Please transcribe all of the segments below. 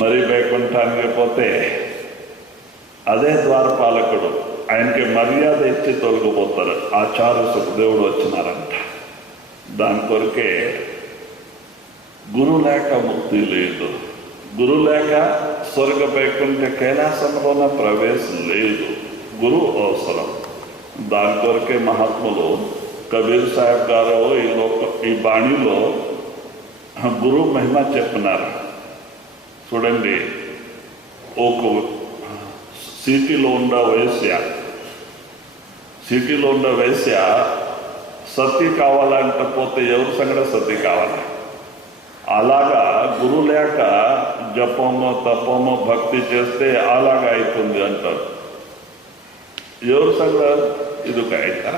మరి వైకుంఠానికి పోతే అదే ద్వారపాలకుడు ఆయనకి మర్యాద ఇచ్చి తొలగిపోతారు. ఆచార్య సుఖదేవుడు వచ్చినారంట. దాని కొరకే గురు లేక ముక్తి లేదు, గురు లేక స్వర్గ వైకుంఠ కైలాసంలోన ప్రవేశం లేదు. గురు అవసరం. దాని కొరకే మహాత్ములు కబీర్ సాహెబ్ గారు ఈ బాణిలో గురు మహిమ చెప్పినారు. చూడండి, ఒక సిటీలో ఉండ వేశ్య సతీ కావాలంటే పోతే ఎవరి సంగడ సతీ కావాలి. అలాగా గురు లేక జపము తపము భక్తి చేస్తే అలాగా అవుతుంది అంటారు. ఎవరి సంగడ ఇదిక అయితా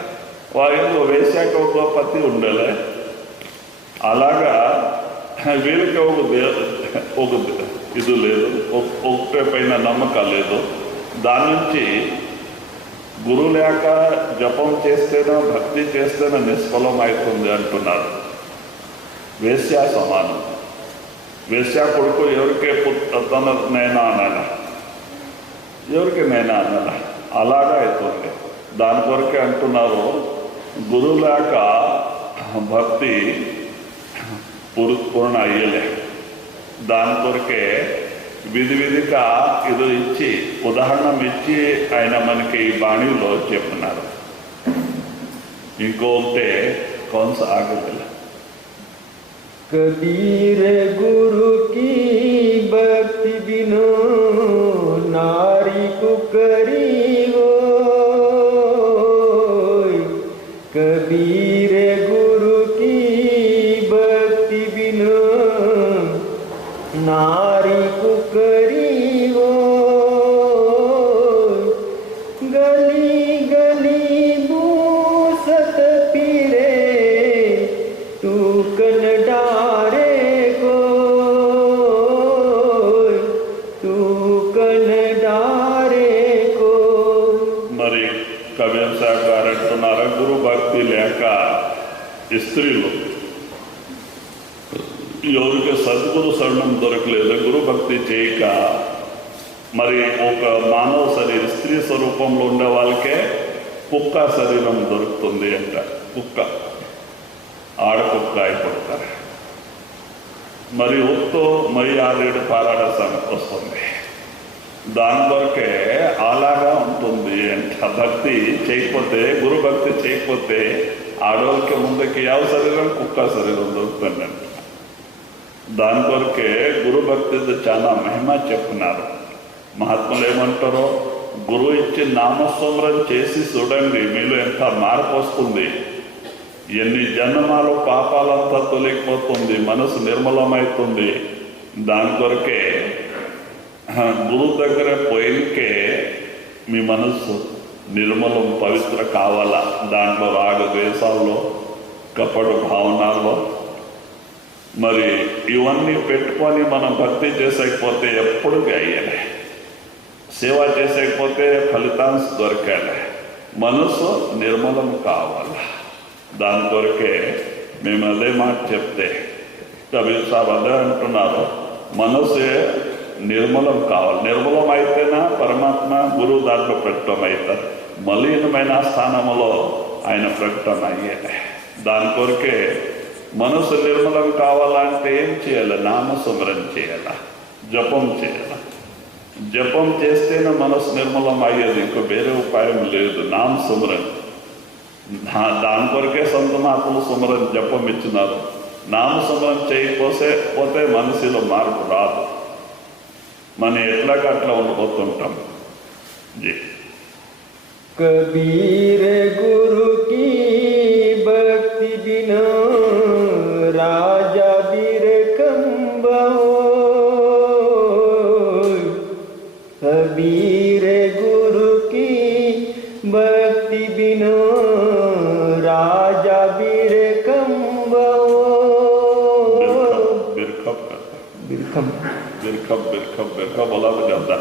వాళ్ళు వేశాక ఒక పతి ఉండలే. అలాగా వీళ్ళకి ఒక ఇది లేదు, ఒకటే పైన నమ్మకం లేదు. దాని నుంచి గురు లేక జపం చేస్తేనో భక్తి చేస్తేనో నిష్ఫలం అవుతుంది అంటున్నారు. వేశ్య సమానం. వేశ్య కొడుకు ఎవరికే తన నైనా అనాలా, ఎవరికి నైనా అనాలా, అలాగా అవుతుంది. దాని కొరకే అంటున్నారు గురు లేక భక్తి పూర్ణ అయ్యలే. దాని కొరకే విధిగా ఇది ఇచ్చి ఉదాహరణ ఇచ్చి ఆయన మనకి ఈ బాణిలో చెప్పినారు. ఇంకో ఉంటే కొనసాగల कबीर गुरु की भक्ति बिनो नारी को करी हो। कबीर गुरु की भक्ति बिनो नारी को करी हो। गली गली बूसत पीरे तू कन डारे को, तू कन डारे को। మరి కబీర్ సాహెబ్ గారు అంటున్నారు గురు భక్తి లేక స్త్రీలు ఎవరికి సద్గురు శరణం దొరకలేదు, గురు భక్తి చేయక మరి ఒక మానవ శరీరం స్త్రీ స్వరూపంలో ఉండే వాళ్ళకే కుక్క శరీరం దొరుకుతుంది అంట. కుక్క ఆడకుక్క అయిపోతారు. మరి ఒత్తో మై ఆరేడు పారాడ వస్తుంది. దాని కొరకే అలాగా ఉంటుంది అంట. భక్తి చేయకపోతే, గురు భక్తి చేయకపోతే ఆడవాళ్ళకి ముందుకి ಯಾವ శరీరం కుక్క శరీరం దొరుకుతుందంట. దాని కొరకే గురు భక్తి చాలా మహిమ చెప్పినారు. మహాత్ములు ఏమంటారో, గురువు ఇచ్చి నామస్మరణ చేసి చూడండి, మీలో ఎంత మార్పు వస్తుంది. ఎన్ని జన్మాలు పాపాలంతా తొలగిపోతుంది, మనసు నిర్మలమవుతుంది. దాని కొరకే గురువు దగ్గర పోయినకే మీ మనస్సు నిర్మలం పవిత్ర కావాలా. దాంట్లో రాగద్వేషాల్లో కపడు భావనాల్లో మరి ఇవన్నీ పెట్టుకొని మనం భక్తి చేసేకపోతే ఎప్పుడు అయ్యాలి. సేవ చేసేకపోతే ఫలితాంశ దొరకాలి. మనసు నిర్మలం కావాలి. దాని కొరకే మేము అదే మాట చెప్తే కబీర్ సాబ్ అదే అంటున్నారు, మనసే నిర్మలం కావాలి. నిర్మలం అయితేనా పరమాత్మ గురువు దాంట్లో ప్రకటన అవుతారు. మలినమైన స్థానంలో ఆయన ప్రకటన అయ్యాలి. దాని కొరకే మనసు నిర్మలం కావాలంటే ఏం చేయాలి? నామస్మరణ చేయాల, జపం చేయాల. జపం చేస్తేనే మనసు నిర్మలం అయ్యేది, ఇంకో వేరే ఉపాయం లేదు. నామస్మరణ. దాని కొరకే సొంత మహాత్ములు స్మరణ జపం ఇచ్చినారు. నామస్మరణ చేయకపోతే మనసులో మార్పు రాదు. మనం ఎట్లాగా అట్లా ఉండిపోతుంటాం. कबीर गुरु की भक्ति बिना राजा बीर कंबो। कबीर गुरु की भक्ति बिना राजा बीर कंबो। बिरखब बोला तो जाता।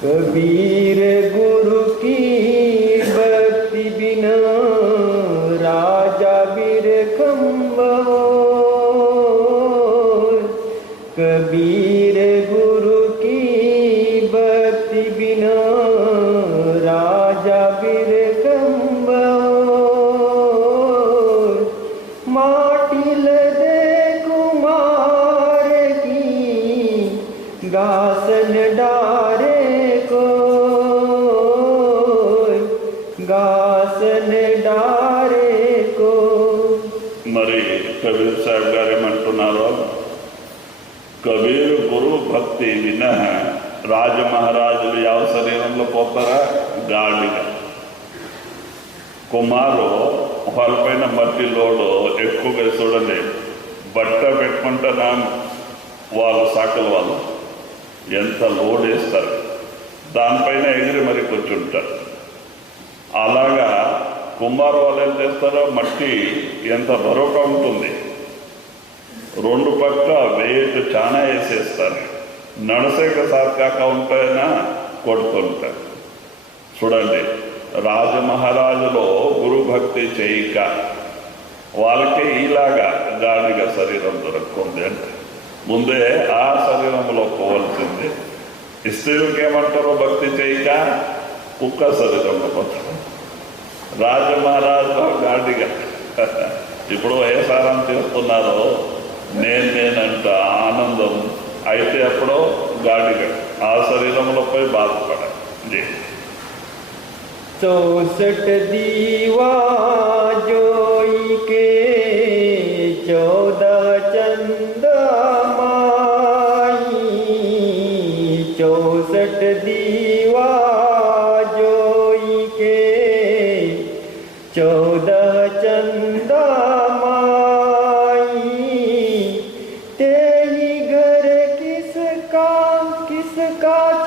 कबीर गुरु की भक्ति बिना राजा बीर कंबो। कबीर कबीर गुरु की भक्ति बिना राजा बिरकम माटिल दे कुमार की गासन डारे को गासन डारे को మరి కబీర్ సాహెబ్ గారు ఏమంటున్నారు? కబీర్ గురు భక్తి విన రాజమహారాజులు ಯಾವ శరీరంలో పోతారా? గాడిగా. కుమారు వాళ్ళపైన మట్టి లోడు ఎక్కువగా చూడండి, బట్ట పెట్టుకుంటున్నా వాళ్ళు సాకల వాళ్ళు ఎంత లోడ్ వేస్తారు, దానిపైన ఎగిరి మరి కూర్చుంటారు. అలాగా కుమారు వాళ్ళు ఏం చేస్తారో, మట్టి ఎంత బరువుగా ఉంటుంది, రెండు పక్క వెయిట్ చాలా వేసేస్తారు, నడసేక సార్కాక ఉంటాయనా కొడుతుంటారు. చూడండి, రాజమహారాజులో గురుభక్తి చేయక వాళ్ళకి ఇలాగా గాడిగా శరీరం దొరుకుతుంది అంటే ముందే ఆ శరీరంలో పోవలసింది. స్త్రీలకి ఏమంటారో భక్తి చేయక కుక్క శరీరంలో పోతారు, రాజమహారాజులో గాడిగా. ఇప్పుడు ఏ సారం చేస్తున్నారో నేనంట ఆనందం అయితే అప్పుడు గాడిగా ఆ శరీరంలో పోయి బాధపడాలి. 64 दीवा जोई के 14 चंदा माई 64 दीवा जोई के 14 चंदा माई तेरी घर किसका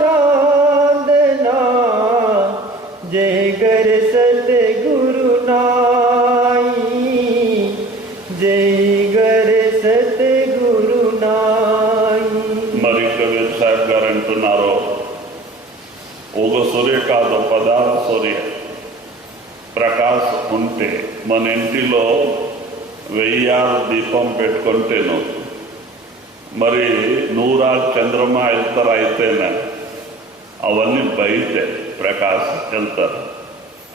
चांदना जय घर सतगुरु नाई जय घर सतगुरु नाई. మరి కబీర్ సాహెబ్ గారు అంటున్నారు, ఒక సూర్య కాదు 16 సూర్య ప్రకాశం ఉంటే మన ఇంటిలో 1000 దీపం పెట్టుకుంటేను మరి 100 చంద్రమా వెళ్తారు అయితేనే అవన్నీ బయటే ప్రకాశం వెళ్తారు.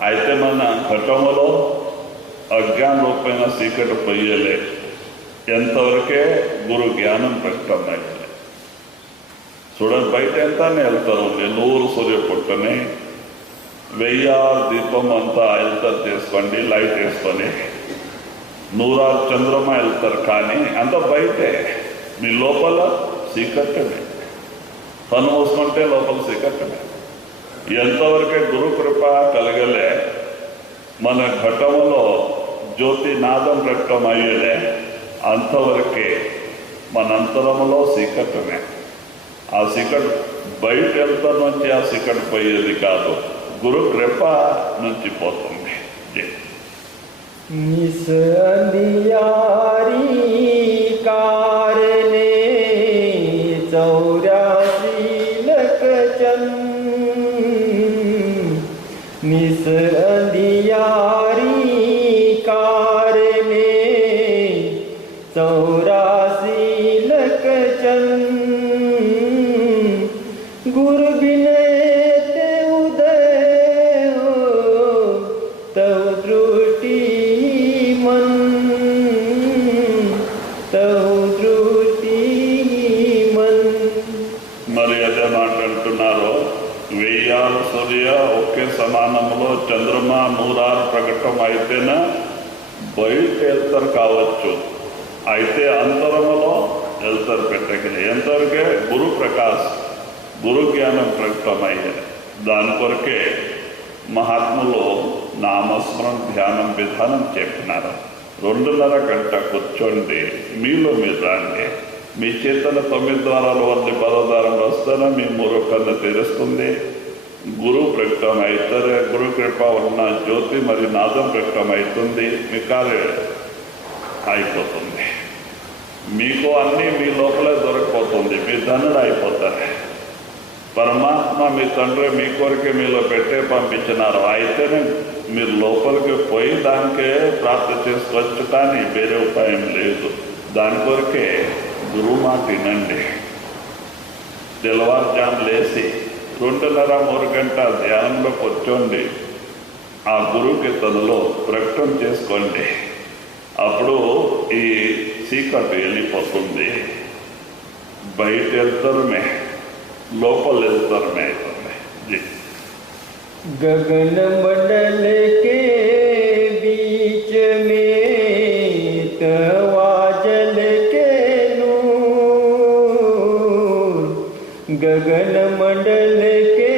అయితే మన ఘటములో అజ్ఞాన రూపమైన చీకటి పొయ్యలే, ఎంతవరకే గురు జ్ఞానం ప్రకటమైంది. చూడండి, బయట ఎంతనే వెళ్తారు, 100 సూర్య పుట్టని 1000 దీపం అంతా వెళ్తారు చేసుకోండి, లైట్ వేసుకొని 100 చంద్రమా వెళ్తారు, కానీ అంత బయటే. మీ లోపల చీకట్టమే, పని మూసుకుంటే లోపల చీకట్టమే. ఎంతవరకే గురు కృప కలగలే, మన ఘటములో జ్యోతి నాదం ప్రకటన అయ్యేలే, అంతవరకే మన అంతరములో చీకట్టమే. ఆ చీకటి బయట వెళ్తా నుంచి ఆ చీకటి పోయేది కాదు, గురు కృప నుంచి పోతుంది. निस अंधियारी कारणे 84 लख निस अंधियारी कारणे 84 लख गुरु बिने ते उदय हो तव दृष्टि मन तव दृष्टि मन. మరి అదే మాట అంటున్నారు, 1000 సూర్య ఒకే సమానంలో చంద్రమా 106 ప్రకటన అయితేనే బయట వెళ్తారు కావచ్చు, అయితే అంతరములో వెళ్తారు పెట్టగలి. ఎంతవరకే గురు ప్రకాశ్ గురు జ్ఞానం ప్రకటమయ్యేది. దాని కొరకే మహాత్ములు నామస్మరణ ధ్యానం విధానం చెప్పినారు. 2.5 గంట కూర్చోండి, మీలో మీరు రండి. మీ చేతన 9 ద్వారాల వద్ద పదోదారం వస్తారా మీ మూరొక్కన్న తెరుస్తుంది. గురు ప్రకటన అవుతారు, గురు కృప ఉన్న జ్యోతి మరి నాదం ప్రకటన అవుతుంది, మీ కార్యం అయిపోతుంది. మీకు అన్నీ మీ లోపలే దొరకపోతుంది, మీ ధనుడు అయిపోతారు. పరమాత్మ మీ తండ్రి మీ కొరకే మీలో పెట్టే పంపించినారు. అయితేనే మీరు లోపలికి పోయి దానికే ప్రార్థన చేసుకోవచ్చు, కానీ వేరే ఉపాయం లేదు. దాని కొరకే గురువు మాట వినండి. తెల్లవారుజాము లేచి 2:30-3 గంటల ధ్యానంలో కూర్చోండి. ఆ గురువుకి తనలో ప్రకటన చేసుకోండి. అప్పుడు ఈ చీకటి వెళ్ళిపోతుంది. బయట వెళ్తారమే, లోపల వెళ్తారమే అవుతుంది. गगन मंडल के बीच में तवा जल के नूर, गगन मंडल के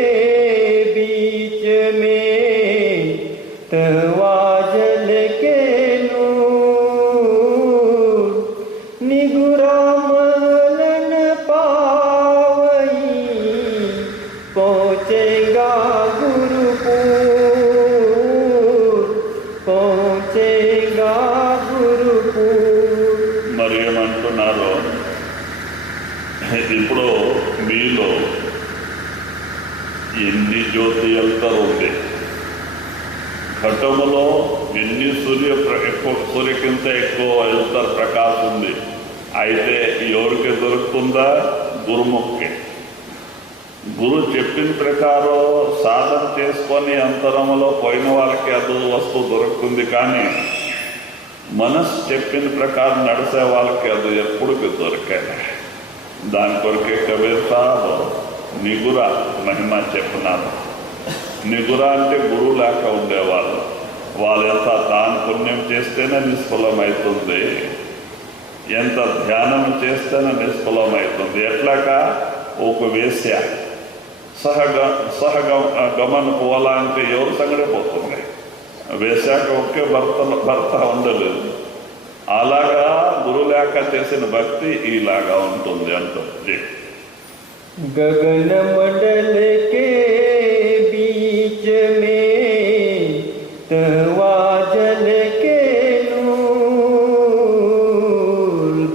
बीच में तवा जल के नूर, निगुरा मलन पावई पहुँचेगा पहुँचेगा गुरुपुर. మరి ఏమంటున్నారు? ఇప్పుడు మీలో ఎన్ని జ్యోతి వెళ్తారు ఉంది. ఘటములో ఎన్ని సూర్యకింత ఎక్కువ వెళ్తారు ప్రకాశం ఉంది. అయితే ఎవరికి దొరుకుతుందా? గురుముఖి. గురు చెప్పిన ప్రకారం సాధన చేసుకొని అంతరంలో పోయిన వాళ్ళకి అది వస్తువు దొరుకుతుంది. కానీ మనసు చెప్పిన ప్రకారం నడిచే వాళ్ళకి అది ఎప్పుడుకి దొరికాయి. దాని కొరకే కబీర్ సాహబ్ నిగుర మహిమ చెప్పినారు. నిగుర అంటే గురువు లేక ఉండేవాళ్ళు. వాళ్ళు ఎంత దాన పుణ్యం చేస్తేనే నిష్ఫలమవుతుంది, ఎంత ధ్యానం చేస్తేనే నిష్ఫలమవుతుంది. ఎట్లాగా ఒక వేశ్య గమన పోవాలంటే ఎవరు సంగడిపోతుంది? వేశాక ఒకే భర్త ఉండలేదు. అలాగా గురు లేక చేసిన భక్తి ఇలాగా ఉంటుంది అంటుంది. गगन मंडल के बीच में तवा जल के नूर,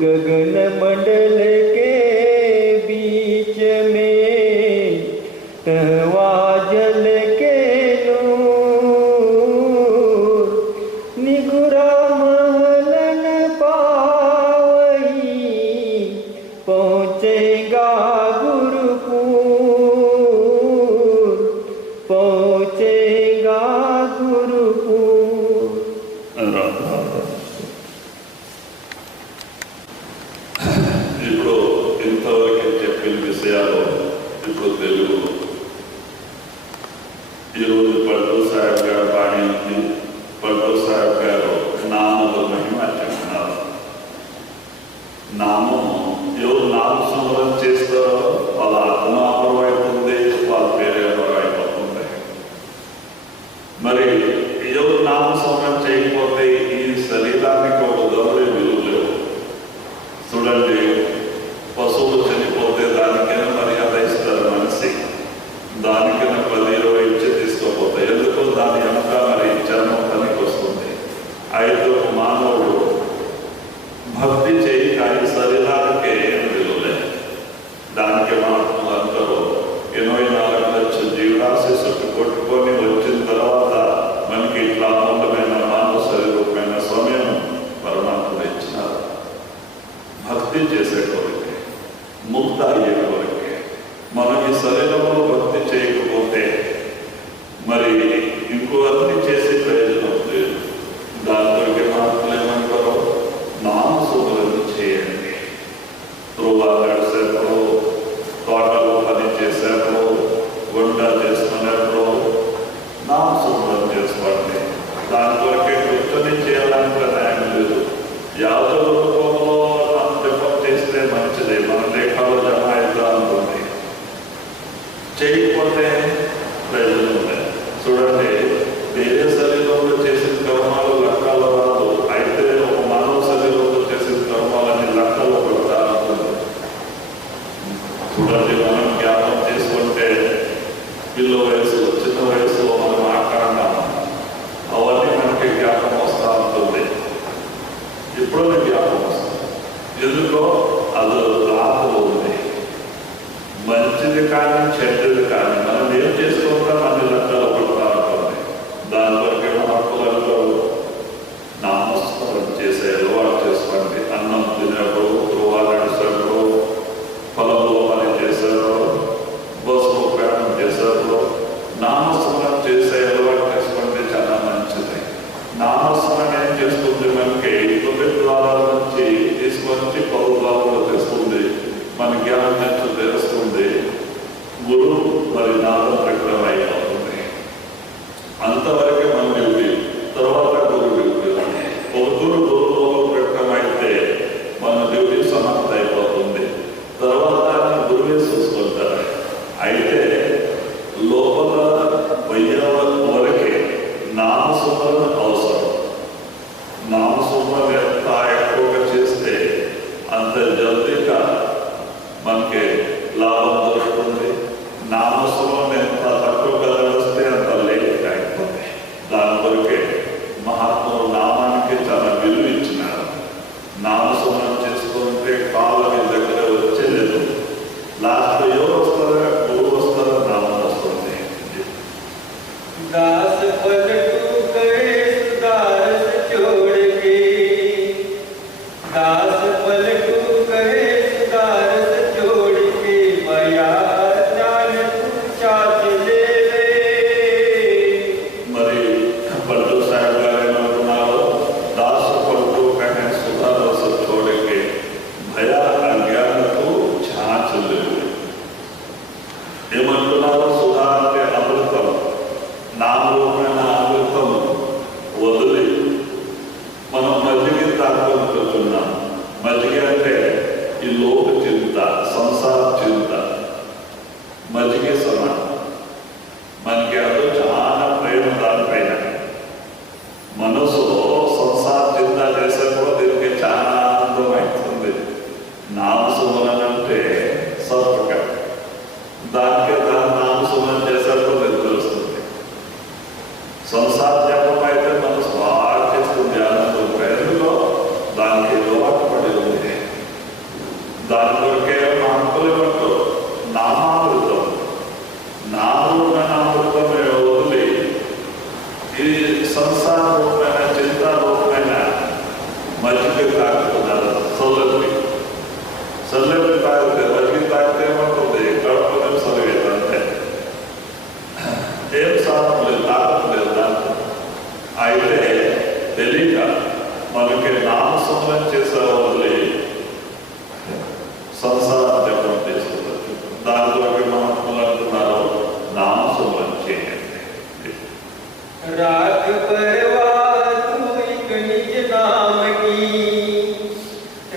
गगन मंडल के बीच में तवा जल के नूर, निगुरा महलन पावई पहुँचेगा गुरुपुर, पहुँचेगा गुरुपुर. ఇప్పుడు ఇంతవరకు చెప్పిన విషయాలు ఇప్పుడు తెలుగు. ఈరోజు పట్టు సాహెబ్ గారు బాణి ఉంది. పట్టు సాహెబ్ గారు నామలు మహిమ చెప్తున్నారు. నామం ఎవరు నామ సంవరణ చేస్తారో వాళ్ళ ఆత్మ అపరమైపోతుంది, వాళ్ళ పేరు అపరమైపోతుంది. మరి ఎవరు నామ సంవరణ చేయకపోతే ఈ శరీరానికి ఒక గౌరవ విలువ లేవు. చూడండి, పశువులు చనిపోతే దానికైనా మర్యాద ఇస్తారు మనిషి. దానికైనా 10-20 ఇచ్చి తీసుకోపోతాయి. ఎందుకు? దాని వెనక మరి చర్మం పనికి వస్తుంది. అయితే ఒక మానవుడు భక్తి చేయి కానీ శరీరానికి ఏం విలువలేదు. దానికి మహాత్ములు అంటారు 24 లక్షల జీవరాశి చుట్టు కొట్టుకొని వచ్చిన తర్వాత మనకి ఇట్లా అమూల్యమైన మానవ శరీరమైన సమయం పరమాత్ముడు ఇచ్చినారు. భక్తి చేసే కొరకే, ముక్త అయ్యే కొరకే. మనం ఈ శరీరంలో భక్తి చేయకపోతే మరి ఇంకో అన్ని చేసే ప్రయోజనం లేదు. దాని కొరకే మహాత్ములు ఏమంటారు? నామస్మరణ చేయండి. త్రోవా నడిచేప్పుడు, తోటలో పని చేసేప్పుడు, వంట చేసుకునేప్పుడు నామస్మరణ చేసుకోండి. దాని కొరకే కూర్చొని చేయాలంటే న్యాయం లేదు. యావత రూపంలో జపం చేస్తే మంచిది, మన లేఖలో జమ అవుతా ఉంటుంది. చేయకపోతే ప్రయోజనం లేదు. చూడండి, వేరే శరీరంలో చేసిన కర్మాలు లెక్కలో రాదు. అయితే ఒక మానవ శరీరంలో చేసిన కర్మాలని లెక్కలో పెడతా ఉంటుంది. చూడండి, మనం జ్ఞాపకం చేసుకుంటే పిల్ల వయసు, చిన్న వయసులో మనం మాట్లాడినాము, అవన్నీ మనకి జ్ఞాపకం వస్తూ ఉంటుంది. ఎప్పుడో జ్ఞాపకం వస్తుంది. ఎందుకో అది లాభం ఉంది. మంచిది కానీ చెడ్డది కానీ మనం ఏం చేసుకుంటాం అన్ని లెక్కలు పడతా ఉంటుంది. దాని వరకే మహాత్ములు నామస్మరణ చేసే అలవాటు చేసుకోండి. అన్నం తినేప్పుడు, త్రోవా నడిచేప్పుడు, పొలంలో పని చేసేప్పుడు అజ్ఞానం తెలుస్తుంది, గురు మరి నామం ప్రకటన అయిపోతుంది. అంతవరకే మన డ్యూటీ, తర్వాత గురు డ్యూటీ. ఒక గురువు ప్రకటన అయితే మన డ్యూటీ సమాప్తి అయిపోతుంది. తర్వాత గురువే చూసుకుంటారు. అయితే లోపల పోయే వరకే నామస్మరణ అవసరం. నామస్మరణ ఎంత ఎక్కువగా చేస్తే అంత జల్దీగా మనకి లాభం దొరుకుతుంది. నామస్మరణ ఎంత తక్కువగా వస్తే అంత లేట్గా అయిపోతుంది. దాని వరకే మహాత్ములు నామానికి చాలా విలువ ఇచ్చినారు. నామస్మరణ చేసుకుంటే కాళ్ళ దగ్గర వచ్చేలేదు. లాస్ట్ ఎవరు వస్తారా? గురువు వస్తారా? నామం వస్తుంది. दास पलटू करे सुदारस छोड़ के, दास पलटू करे सुदारस छोड़ के, बया जान साथ ले ले. మరి పల్టు సాహెబ్ గారు ఏమంటున్నారు? దాసు పల్టు కహే సుధారస చోడకే భయా అజ్ఞానకు ఛాచలేదు. ఏమంటున్నారు? సుధా అంటే అమృతం, నామరూపమైన అమృతం వదిలి మనం మజ్జిగ తాగుతున్నాం. మజ్జిగ అంటే ఈ లోక చింత, సంసార చింత మజ్జిగ సమానం. మనకి అది చాలా ప్రేమ దానిపైన. మనసులో సంసార చింత చేసే కూడా దీనికి చాలా ఆనందం అవుతుంది. నామస్మరణ అంటే సత్వక, దానికి దాని నామస్మరణ చేసేప్పుడు నిద్ర వస్తుంది. సంసార జపం అయితే మనసు బాగా చేస్తుంది, ఆనందం ప్రజల్లో దానికి అలవాటు పడి ఉంది. దాని కొరకే మహత్తులు ఏమంటూ నామామృతం, నామరూపమైన అమృతమే వదిలి ఈ సంసార రూపమైన చింతారూపమైన మజ్జిగ తాగుతున్నారు. చల్లటి తాగితే మజ్జిగ తాగితే ఏమంటుంది? కడుపులో చదివేది అంతే, ఏం సాధం లేదు, తాగడం లేదు దాంట్లో. అయితే తెలియక మనకి నామస్మరణ చేసే వదిలి సంసార జపం చేసుకోవచ్చు. దాంట్లో మహాత్ములు అంటున్నారు నామస్మరణ చేయండి. राख परवाह तू एक निज नाम की,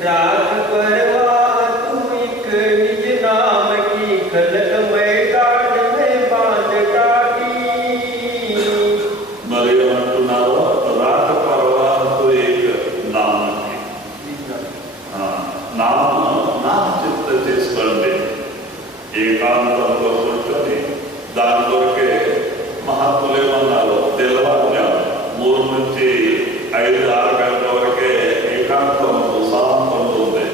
राख परवाह तू एक निज नाम की, खलक में गाढ़ में बांध काटी. మరి ఏమంటున్నారు? రాక పర్వాహకు ఏక నామకి, నామ చిత్త చేసుకోండి. ఏకాంతంలో కూర్చొని దాని కొరకే మహాత్ములు ఏమన్నారు? తెల్లవారుజాము 3 నుంచి 5, 6 గంటల వరకే ఏకాంతం శాంతం ఉంది.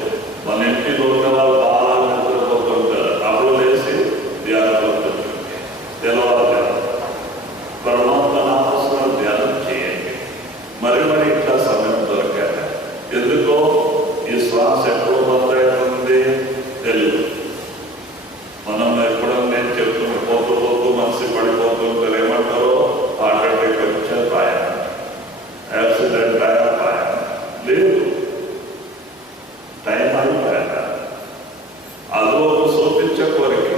మన ఇంటిలో వాళ్ళు బాగా నిద్రపోతుంటారు. అప్పుడు లేచి ధ్యానంలో కూర్చోండి. తెల్లవారుజాము పరమాత్మ నామస్మరణ ధ్యానం చేయండి. మరి ఇట్లా సమయం దొరికాక ఎందుకో ఈ శ్వాస ఎప్పుడు మొదలవుతుంది తెలియదు. మనం ఎప్పుడన్నా నేను చెప్తున్నా పోతూ మనసు పడిపోతుంటారు. ఏమంటారో హార్ట్ అటాక్ వచ్చే పాయన, యాక్సిడెంట్ అయిన పాయన లేదు, టైం అయిపోయాక అదో చూపించే కోరిక.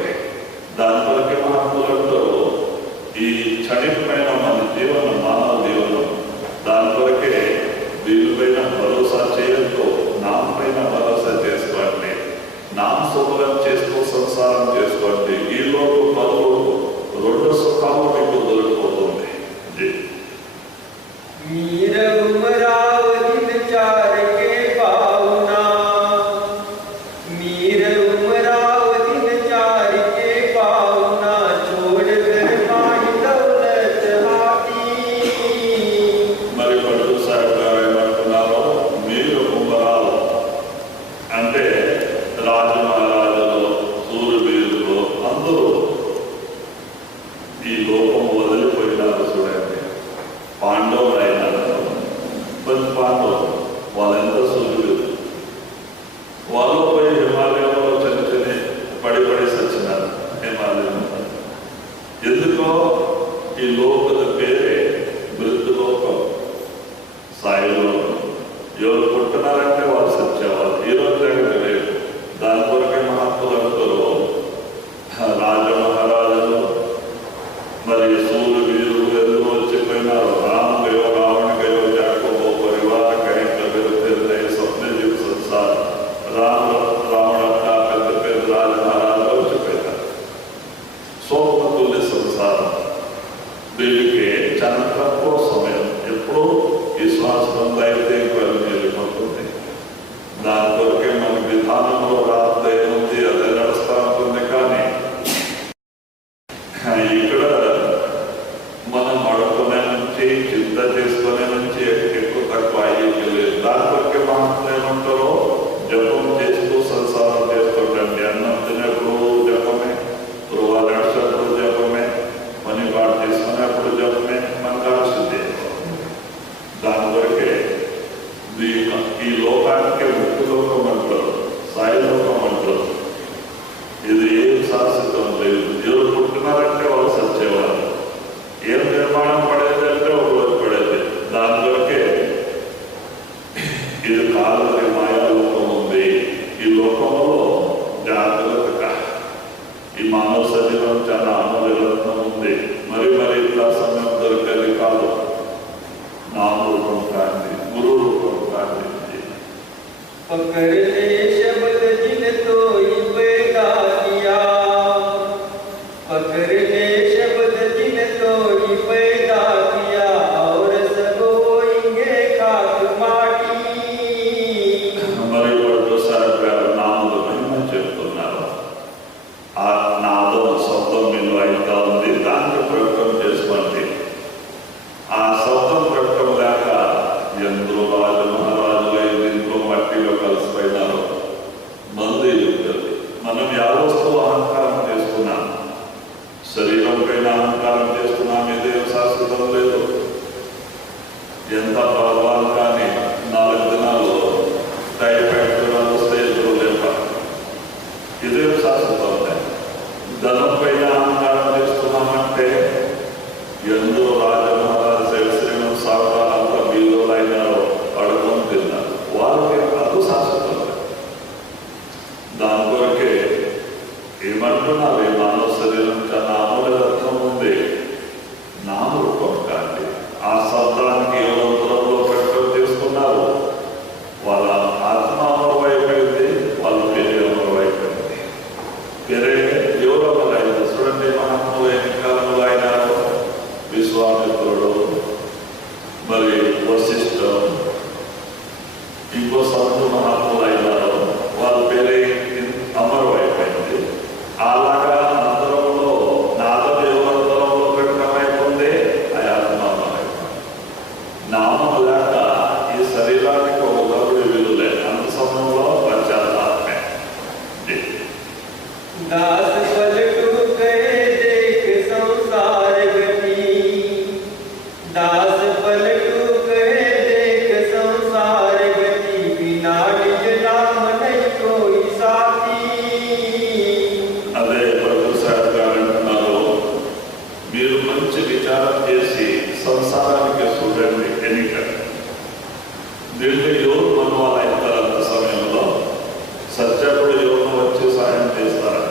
దాని కొరకే మహాత్ములు అంటారు ఈ క్షణికమైన మన జీవనం, మానవ జీవనం, దాని కొరకే దీనిపైన భరోసా చేయడంతో నామపైన భరోసా చేసుకోండి. నామస్మరణ చేస్తూ సంసారం చేసుకోండి. ఈ లోపు పనులు 2 సుఖాలు మీకు దొరికిపోతుంది. मीर उमराव दिन चार के पावना, मीर उमराव दिन चार के पावना, छोड़ कर माही दौलत हाटी. మరి పట్టు సాహెబ్ గారు ఏమంటున్నారు? మీరు ఉమరావు అంటే రాజు మహారాజులు, సూర్యవీరులు అందరూ ఈ లోకం వదిలిపోయినారు. చూడండి, పాండవులు అయినారు. పాండవులు వాళ్ళెంత సూర్యుడు, వాళ్ళు పోయి హిమాలయంలో చిన్న పడి సచ్చినారు. హిమాలయం ఎందుకో ఈ లోకದ పేరే మృత్యు లోకం, సాయిలో. ఎవరు పుట్టినారంటే వాళ్ళు సచ్చేవాళ్ళు. ఈరోజు లేదు. దాని కొరకే మహాత్ములు మానవ శరీరం చాలా అమూల్యరత్నం ఉంది. మరి ఇట్లా సమయం దొరికేది కాదు. నామరూపం కానీ గురు రూపం కానీ पकड़ ले शब्द जिन तो पैदा किया, पकड़ ले शब्द जिन तो पैदा किया, और सगोएंगे खाक माटी. మరి ఇప్పుడు సార్ నామలు మహిమ చెప్తున్నారు. ఆ నాదం శబ్దం విలువ అయితే ఉంది, దాన్ని ప్రకటన చేసుకోండి. ఆ శబ్దం ప్రకటన లేక ఎందరో రాజు మహారాజులు ఇంట్లో మట్టిలో కలిసిపోయినారు. మంది ఉంటుంది. మనం ಯಾವ వస్తువు అహంకారం చేసుకున్నాం, శరీరం పైన అహంకారం చేసుకున్నాం. ఇదే శాశ్వతం లేదు. ఎంత బలవాన్ కానీ 4 దినాలు టైఫాయిడ్ జ్వరాలు స్టేజ్లో లేక ఇదే శాశ్వతం. ధనం పైన అహంకారం చేసుకున్నామంటే ఎందరో రాజమహారాజు శ్రీను సాగుతారంతా బీదోలు అయినారో అడుగుని తిన్నారు. వాళ్ళకి అది శాశ్వతం. దాని కొరకే ఏమంటున్నారు, ఈ మానవ శరీరం చాలా అమూల్యరత్నం ఉంది. నామరూపం కాండి. ఆ శబ్దానికి ఎవరంతరంలో ప్రకటన చేసుకున్నారు. వాళ్ళ ఆత్మ అమరమైపోయింది, వాళ్ళ పేరు అమరమైపోయింది. పేరే ఎవరు అమరైంది చూడండి. మహాత్ములు ఎన్ని కాలంలో అయినారు. విశ్వామిత్రుడు, మరి వశిష్ఠ, ఇంకో సంతు మహాత్ములు అయినారు. వాళ్ళ పేరే అమరు అయిపోయింది. అలాగా అంతరంలో నాదదేవంతరంలో ప్రకటమైపోయింది. ఆ ఆత్మ అమరైపోయింది. నామం లేక ఈ శరీరానికి ఒక గౌరవ విలువలే. అంత సమయంలో పంచాత్మే. दास पलटू गए देख संसार गति, दास पलटू गए देख संसार गति, बिना निज नाम नहीं कोई साथी. అదే ప్రభు సార్ గారు అంటున్నారు, మీరు మంచి విచారం చేసి సంసారానికి చూడండి. ఎన్నిక దీంట్లో ఎవరు మనవాళ్ళు అవుతారు. అంత సమయంలో సత్యకుడు ఎవరు వచ్చి సాయం చేస్తారు.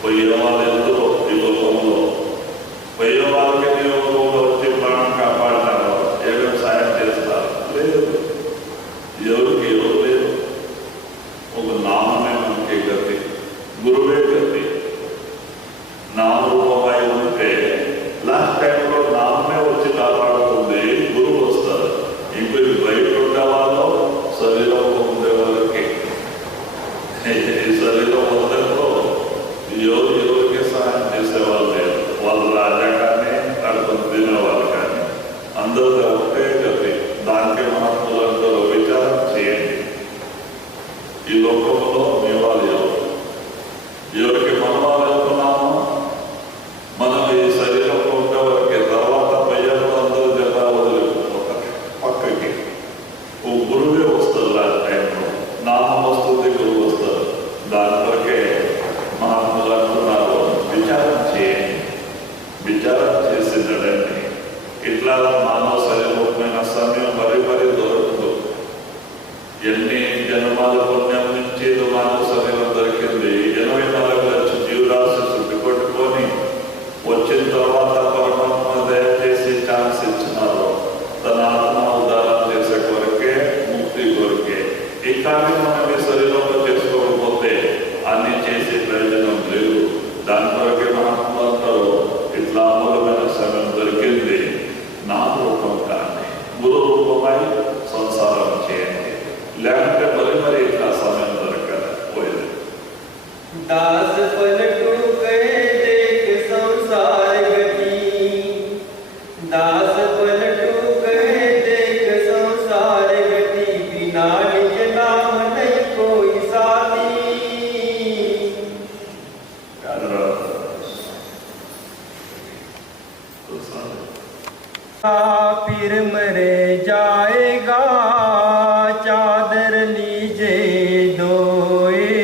పోయే వాళ్ళు ఎందరో ఈ లోకంలో పోయే వాళ్ళకి ఎవరు వచ్చి ప్రాణం కాపాడతారో ఏమేమి సాయం చేస్తారు. లేదు, ఎవరికి ఎవరు లేదు. ఒక నామమే మనకి గతి, గురువే గతి. నామరూపమై ఉంటే లాస్ట్ టైంలో నామమే వచ్చి కాపాడుతుంది. గురువు వస్తారు. ఇంకో బయట ఉండే వాళ్ళు శరీరంలో ఉండే వాళ్ళకి ఈ శరీరం మొత్తంలో ఎవరికి సహాయం చేసేవాళ్ళు లేరు. వాళ్ళు రాజా కానీ అడుగుని తినేవాళ్ళు కానీ అందరూ ఒకటే గతి. దానికి మహాత్ములు అందరూ విచారం చేయండి. ఈ లోకంలో మీ వాళ్ళు ఎవరికి మన వాళ్ళు వెళ్తున్నామో, మనం ఈ శరీరంలో ఉండేవారికి తర్వాత పయ్యలు అందరూ జత వదిలిపోతారు పక్కకి. ఓ గురువే వస్తారు. లాస్ట్ టైంలో నామం వస్తుంది, గురువు వస్తారు. దాని కొరకే మహాత్ములు అంటున్నారు, విచారం చేయండి. విచారం చేసి నడండి. ఇట్లా మానవ శరీరమైన సమయం మరి దొరకదు. ఎన్ని జన్మాల పుణ్యం నుంచి మానవ శరీరం దొరికింది. 84 లక్షల జీవరాశి చుట్టు కొట్టుకొని వచ్చిన తర్వాత పరమాత్మ దయచేసి ఛాన్స్ ఇచ్చినారు. తన ఆత్మ ఉద్ధారం చేసే కొరకే, ముక్తి కొరకే. ఈ కార్యం మనం ఈ శరీరంలో చేసుకోకపోతే అన్ని చేసే ప్రయోజనం లేదు. దాని కొరకే మహాత్మ అంటారు, ఇట్లా అమూలమైన సమయం దొరికింది. నామరూపం కానీ గురు రూపమై సంసారం చేయండి. లేకుంటే మరి ఇట్లా సమయం దొరకదు పోయేది. दास पलटू गए देख संसार गति, दास पलटू गए देख संसार गति, बिना निज नाम नहीं कोई साथी. फिर मरे जाएगा चादर लीजे दोए,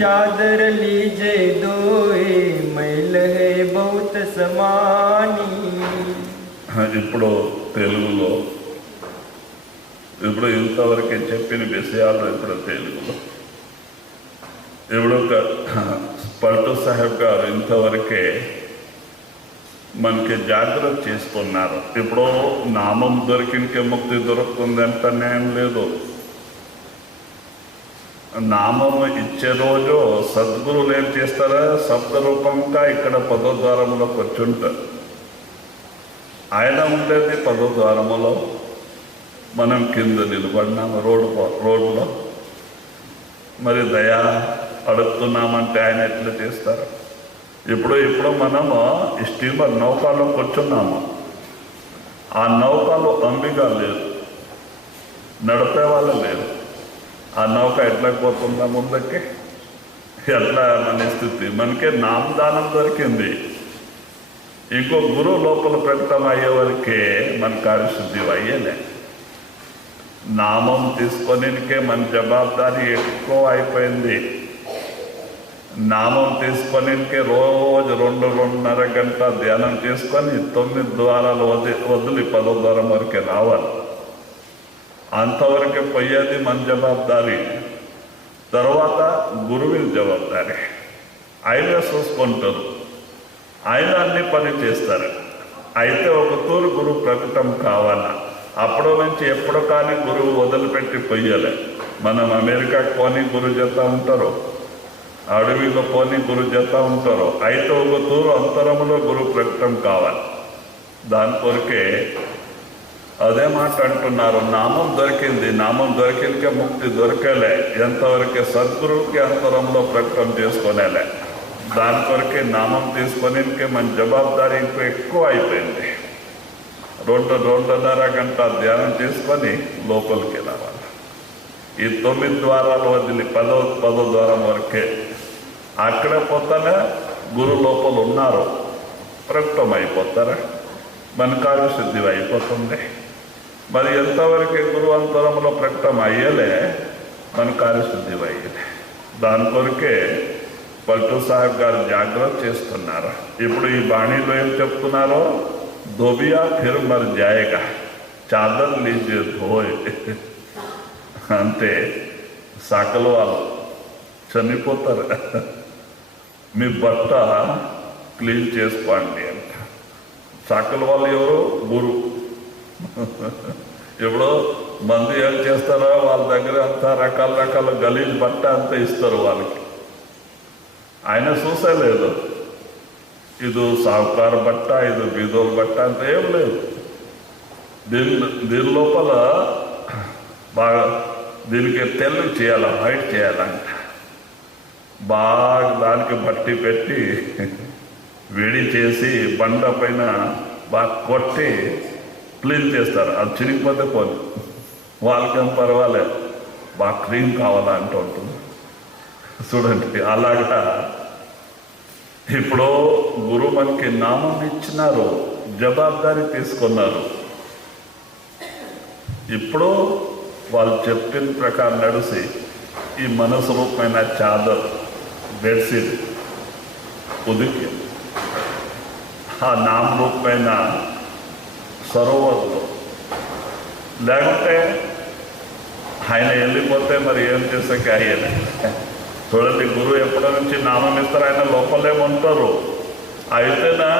चादर लीजे दोए, मैल है बहुत समानी. ఇప్పుడు తెలుగులో ఇంతవరకే చెప్పిన విషయాలు ఇప్పుడు తెలుగులో ఇప్పుడు పల్టు సాహెబ్ గారు ఇంతవరకే మనకి జాగ్రత్త చేస్తున్నారు. ఇప్పుడు నామం దొరికినకే ముక్తి దొరుకుతుంది అంటనే ఏం లేదు. నామము ఇచ్చే రోజు సద్గురువులు ఏం చేస్తారా, శబ్ద రూపంగా ఇక్కడ 10వ ద్వారంలోకి వచ్చుంటారు. ఆయన ఉండేది 10వ ద్వారములో, మనం కింద నిలబడినాము రోడ్లో. మరి దయా అడుగుతున్నామంటే ఆయన ఎట్లా చేస్తారు? ఇప్పుడు మనము స్టీమర్ నౌకలో కూర్చున్నాము. ఆ నౌకలో అంబిగా లేదు, నడిపే వాళ్ళు లేదు. ఆ నౌక ఎట్లా పోతుందా ముందుకి? ఎట్లా మన స్థితి? మనకే నామదానం దొరికింది. ఇంకో గురువు లోపల ప్రకటన అయ్యే వరకే మన కార్యశుద్ధి అయ్యేలే. నామం తీసుకొనికే మన జవాబారి ఎక్కువ అయిపోయింది. నామం తీసుకొనికే రోజు 2-2.5 గంట ధ్యానం చేసుకొని 9 ద్వారాలు వదిలి 10వ ద్వారం వరకే రావాలి. అంతవరకే పోయేది మన జవాబారి. తర్వాత గురువు జవాబారి. ఆయన చూసుకుంటారు, ఆయన అన్ని పని చేస్తారు. అయితే ఒక తూరు గురువు ప్రకటన కావాలా. అప్పుడు నుంచి ఎప్పుడు కానీ గురువు వదిలిపెట్టి పొయ్యాలి. మనం అమెరికాకు పోని గురువు చేస్తూ ఉంటారు, అడవిలో పోని గురువు చేస్తూ ఉంటారు. అయితే ఒక తూరు అంతరంలో గురువు ప్రకటన కావాలి. దాని కొరకే అదే మాట అంటున్నారు, నామం దొరికింది, నామం దొరికిందికే ముక్తి దొరకలే. ఎంతవరకే సద్గురువుకి అంతరంలో ప్రకటన చేసుకునేలే. దాని కొరకే నామం తీసుకొనికే మన జవాబారి ఇంకా ఎక్కువ అయిపోయింది. 2-2.5 గంట ధ్యానం చేసుకొని లోపలికి రావాలి. ఈ 9 ద్వారాలు వదిలి 10వ ద్వారం వరకే అక్కడే పోతానే గురు లోపల ఉన్నారు, ప్రకటన అయిపోతారా, మన కార్యశుద్ధి అయిపోతుంది. మరి ఎంతవరకే గురు అంతరంలో ప్రకటన అయ్యలే, మన కార్యశుద్ధి అయ్యలే. దాని కొరకే పల్టు సాహెబ్ గారు జాగ్రత్త చేస్తున్నారు. ఇప్పుడు ఈ బాణీలో ఏం చెప్తున్నారో, ధోబియా ఫిర్ మర్ జాయేగా, చాదర్ లీజియే ధోయ్. అంటే సకల వాళ్ళు చనిపోతారు, మీ బట్ట క్లీన్ చేసుకోండి అంట. సకల వాళ్ళు ఎవరు? గురు. ఇప్పుడు మంది ఏం చేస్తారో వాళ్ళ దగ్గర అంతా రకాల గలీజ్ బట్ట అంతా ఇస్తారు వాళ్ళకి. ఆయన చూసేలేదు, ఇది సాహుకార బట్ట, ఇది బీదోల బట్ట అంత ఏం లేదు. దీని లోపల బాగా దీనికి తెల్లు చేయాలి, వైట్ చేయాలంట. బాగా దానికి బట్టి పెట్టి వేడి చేసి బండ పైన బాగా కొట్టి క్లీన్ చేస్తారు. అది చిరిగిపోతే పోదు, వాళ్ళకేం పర్వాలేదు, బాగా క్లీన్ కావాలా అంటూ ఉంటుంది. చూడండి, అలాగా ఇప్పుడు గురువు మనకి నామం ఇచ్చినారు, జవాబారి తీసుకున్నారు. ఇప్పుడు వాళ్ళు చెప్పిన ప్రకారం నడిచి ఈ మనసు రూపమైన చాదర్, బెడ్షీట్ ఉదికి ఆ నామ రూపమైన సరోవర్లో, లేకుంటే ఆయన వెళ్ళిపోతే మరి ఏం చేసాక అయ్యేది. చూడండి, గురువు ఎప్పటి నుంచి నామం ఇస్తారు, ఆయన లోపలేమంటారు. అయితేనా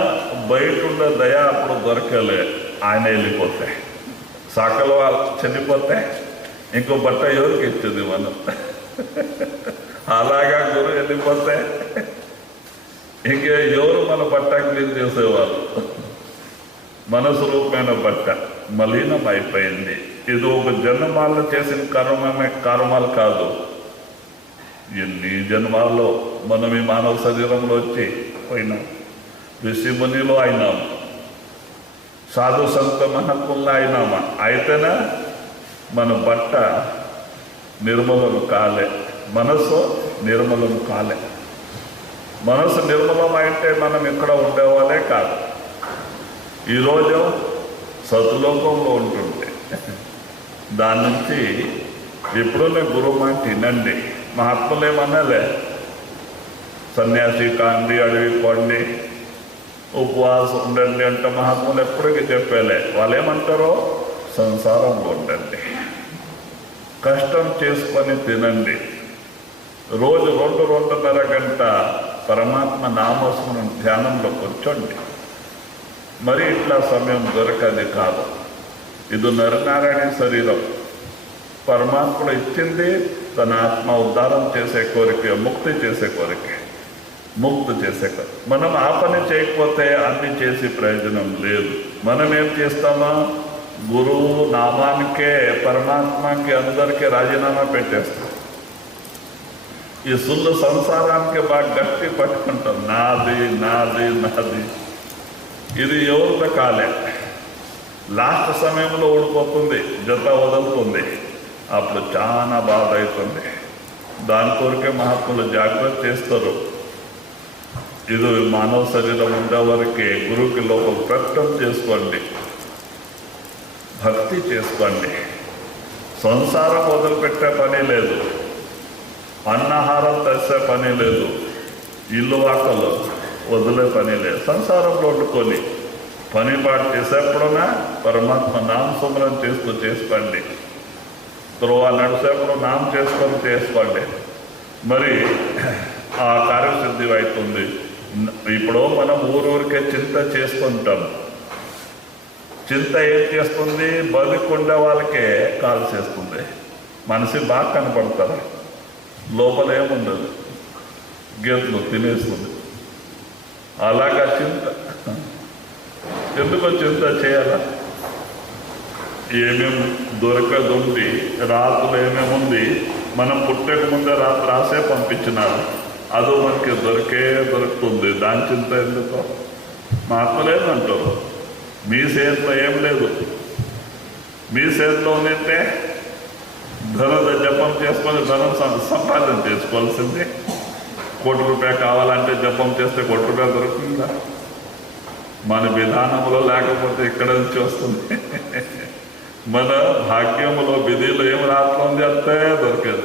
బయట ఉండే దయ అప్పుడు దొరకలే. ఆయన వెళ్ళిపోతే, సకల వాళ్ళు చనిపోతే ఇంకో బట్ట ఎవరికి ఇచ్చేది మనం? అలాగా గురువు వెళ్ళిపోతే ఇంకే ఎవరు మన బట్ట క్లీన్ చేసేవాళ్ళు? మనసు రూపమైన బట్ట మలినం అయిపోయింది. ఇది ఒక జన్మాల్లో చేసిన కర్మలు కాదు. ఎన్ని జన్మాల్లో మనం ఈ మానవ శరీరంలో వచ్చి పోయినాం, ఋషిమునిలో అయినాం, సాధు సంత మహత్వంలో అయినామా. అయితేనే మన బట్ట నిర్మలం కాలే, మనసు నిర్మలం కాలే. మనసు నిర్మలం అయితే మనం ఇక్కడ ఉండేవాళ్ళే కాదు. ఈరోజు సతులోకంలో ఉంటుంటే దాని నుంచి ఎప్పుడూ గురువు మాట వినండి. మహాత్ములు ఏమన్నాలే, సన్యాసి కాండి, అడవి పోండి, ఉపవాసం ఉండండి అంటే మహాత్ములు ఎప్పటికీ చెప్పేలే. వాళ్ళు ఏమంటారో, సంసారంలో ఉండండి, కష్టం చేసుకొని తినండి, రోజు 2-2.5 గంట పరమాత్మ నామస్మరణ ధ్యానంలో కూర్చోండి. మరి ఇట్లా సమయం దొరకది కాదు. ఇది నరనారాయణ శరీరం. పరమాత్ముడు ఇచ్చింది తన ఆత్మ ఉద్ధారం చేసే కోరిక, ముక్తి చేసే కోరిక, ముక్తి చేసే కోరిక. మనం ఆ పని చేయకపోతే అన్ని చేసి ప్రయోజనం లేదు. మనం ఏం చేస్తామా, గురువు నామానికే, పరమాత్మకి, అందరికీ రాజీనామా పెట్టేస్తాం. ఈ సుల్లు సంసారానికి బాగా గట్టి పట్టుకుంటాం. నాది నాది నాది. ఇది ఎవరితో కాలే. లాస్ట్ సమయంలో ఓడిపోతుంది, జత వదులుతుంది. అప్పుడు చాలా బాధ అవుతుంది. దాని కొరకే మహాత్ములు జాగ్రత్త చేస్తారు. ఇది మానవ శరీరం ఉండే వరకే గురువుకి లోపల ప్రకటన చేసుకోండి, భక్తి చేసుకోండి. సంసారం వదిలిపెట్టే పని లేదు, అన్నాహారం తెచ్చే పని లేదు, ఇల్లు వాకలు వదిలే పని లేదు. సంసారంలో వండుకొని పని పాటు చేసేప్పుడున్నా పరమాత్మ నామస్మరణ చేస్తూ చేసుకోండి. త్రోవ నడిచేప్పుడు నామ చేసుకొని చేసుకోండి. మరి ఆ కార్యసిద్ధి అవుతుంది. ఇప్పుడు మనం ఊరూరికే చింత చేసుకుంటాం. చింత ఏం చేస్తుంది, బతికుండే వాళ్ళకే కాల్ చేస్తుంది. మనిషి బాగా కనపడతారు, లోపల ఏముండదు, గేట్లు తినేస్తుంది. అలాగా చింత. ఎందుకో చింత చేయాలా? ఏమేమి దొరకదుంది, రాత్రులు ఏమేముంది, మనం పుట్టక ముందే రాత్రి రాసే పంపించినారు. అది మనకి దొరుకుతుంది. దాని చింత ఎందుకో? మాత్రలేదంటారు. మీ చేతిలో ఏం లేదు. మీ చేతిలో ఉందంటే ధన జపం చేసుకొని ధనం సంపాదన చేసుకోవాల్సింది. ₹1 కావాలంటే జపం చేస్తే ₹1 దొరుకుతుందా? మన విధానంలో లేకపోతే ఇక్కడ నుంచి వస్తుంది. మన భాగ్యములో విధిలో ఏం రాత్రుంది అంతే దొరకదు.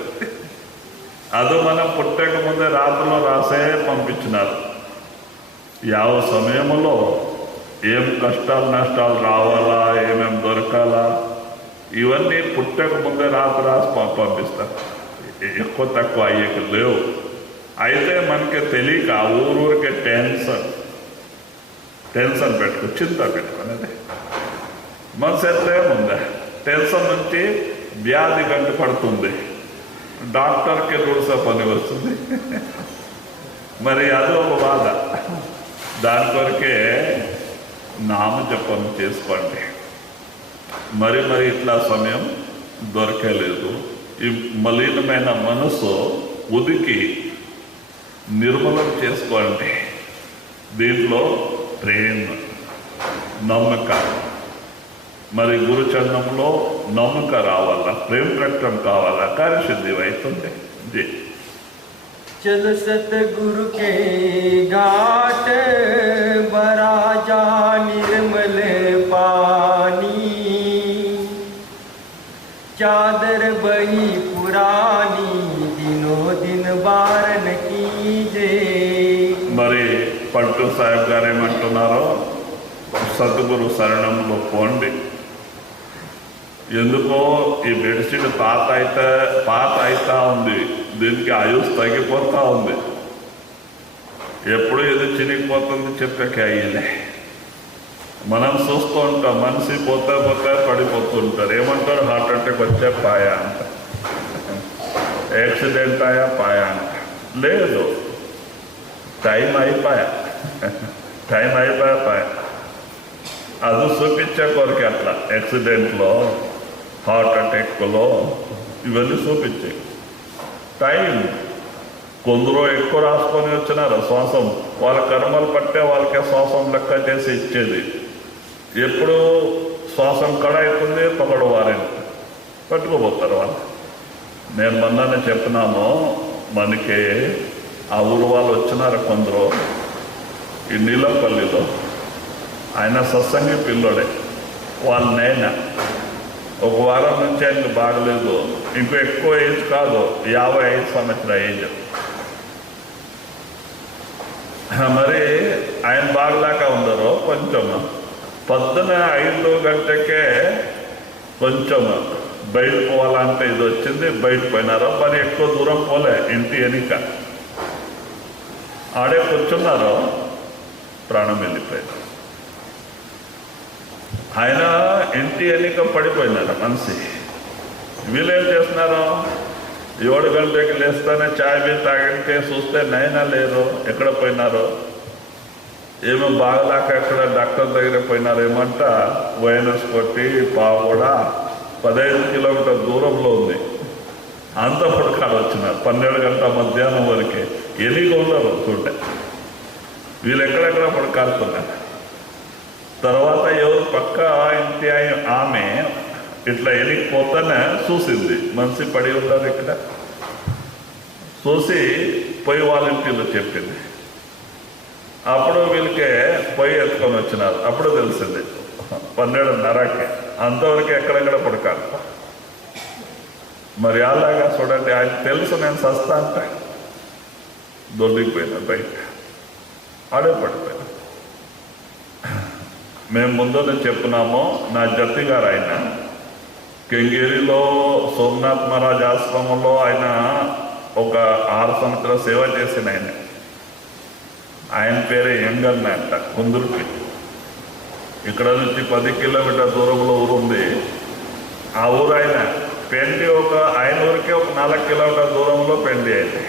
అది మనం పుట్టక ముందే రాత్రిలో రాసే పంపించినారు. యావ సమయంలో ఏం కష్టాలు నష్టాలు రావాలా, ఏమేమి దొరకాలా, ఇవన్నీ పుట్టక ముందే రాత్రి రాసి పంపిస్తారు. ఎక్కువ తక్కువ అయ్యేకి లేవు. అయితే మనకి తెలియక ఊరూరికే టెన్షన్ పెట్టుకో, చింత పెట్టుకునేది. మన చేతిలో ఏముందా? టెన్షన్ నుంచి వ్యాధి గంట పడుతుంది, డాక్టర్కి రూల్సే పని వస్తుంది. మరి అది ఒక బాధ. దాని కొరకే నామజపం చేసుకోండి. మరి ఇట్లా సమయం దొరకలేదు. ఈ మలినమైన మనసు ఉదికి నిర్మూలన చేసుకోండి. దీంట్లో ప్రేమ, నమ్మక, మరి గురుచరణంలో నమ్మక రావాలా, ప్రేమ ప్రకటన కావాలా, కార్యసిద్ధి అవుతుంది. चल सतगुरु के घाट बरा जा निर्मल पानी, चादर बही पुरानी दिनों दिन बारन कीजे. మరి పట్టు సాహెబ్ గారు ఏమంటున్నారో, సద్గురు శరణంలో పోండి. ఎందుకో ఈ బెడ్షీట్ పాత అవుతా ఉంది, దీనికి ఆయుష్ తగ్గిపోతూ ఉంది. ఎప్పుడు ఇది చినిగిపోతుంది చెప్పకే అయ్యింది. మనం చూస్తూ ఉంటాం, మనిషి పోతే పడిపోతుంటారు. ఏమంటారు, హార్ట్ అటాక్ వచ్చే పాయా అంట, యాక్సిడెంట్ అయ్యా పాయా అంట. లేదు, టైం అయిపోయా పాయా. అది చూపించే కొరకే అట్లా యాక్సిడెంట్లో, హార్ట్ అటాక్లో ఇవన్నీ చూపించే టైం. కొందరు ఎక్కువ రాసుకొని వచ్చినారు శ్వాసం, వాళ్ళ కర్మలు పట్టే వాళ్ళకే శ్వాసం లెక్క చేసి ఇచ్చేది. ఎప్పుడు శ్వాసం కడ అవుతుంది, పగడు వారిని పట్టుకోబోతారు వాళ్ళు. నేను మొన్ననే చెప్పినాను, మనకి ఆ ఊరు వాళ్ళు వచ్చినారు కొందరు, ఈ నీలపల్లిలో. ఆయన సత్సంగి పిల్లోడే, వాళ్ళ నైనా ఒక వారం నుంచి ఆయనకు బాగలేదు. ఇంకో ఎక్కువ ఏజ్ కాదు, 55 సంవత్సరాల ఏజ్. మరి ఆయన బాగలేక ఉన్నారు. కొంచెం పొద్దున 5 గంటకే కొంచెం బయట పోవాలంటే ఇది వచ్చింది, బయట పోయినారు. మరి ఎక్కువ దూరం పోలే, ఇంటి ఎన్నిక ఆడే కూర్చున్నారు, ప్రాణం వెళ్ళిపోయారు. ఆయన ఇంటి ఎన్నిక పడిపోయినాడు మనిషి. వీళ్ళేం చేస్తున్నారు, 7 గంటలకి లేస్తానే చాయ్ బీ తాగితే చూస్తే నైనా లేరు, ఎక్కడ పోయినారు, ఏమో బాగలాక ఎక్కడ డాక్టర్ దగ్గర పోయినారు ఏమంట. వైనస్ కొట్టి పావుగూడ 15 కిలోమీటర్ దూరంలో ఉంది. అంతప్పుడు కాడ వచ్చినారు 12 గంటల మధ్యాహ్నం వరకే. ఎలిగా ఉన్నారు చూడ. వీళ్ళు ఎక్కడెక్కడ పడుకాడుతున్నారు. తర్వాత ఎవరు పక్క ఇంటి ఆమె ఇట్లా ఎలిగిపోతానే చూసింది, మనిషి పడి ఉన్నారు ఇక్కడ. చూసి పొయ్యి వాళ్ళ ఇంటిలో చెప్పింది. అప్పుడు వీళ్ళకే పొయ్యి ఎత్తుకొని వచ్చినారు. అప్పుడు తెలిసింది 12:30కి. అంతవరకు ఎక్కడెక్కడ పడుకాడు. మరి అలాగా చూడండి, ఆయన తెలుసు నేను సస్తా అంటే దొరికిపోయినా బయట ఆడే పడిపోయినా. మేము ముందు చెప్పున్నాము, నా జత్తి గారు ఆయన కెంగేరిలో సోమనాథ్ మహారాజ్ ఆశ్రమంలో ఆయన ఒక 6 సంవత్సరాల సేవ చేసిన ఆయన పేరే ఎంగన్న అంట, కుందుర్పి. ఇక్కడ నుంచి 10 కిలోమీటర్ దూరంలో ఊరు ఉంది. ఆ ఊరు ఆయన పెండి ఆయన ఊరికే ఒక 4 కిలోమీటర్ దూరంలో పెండి అయింది.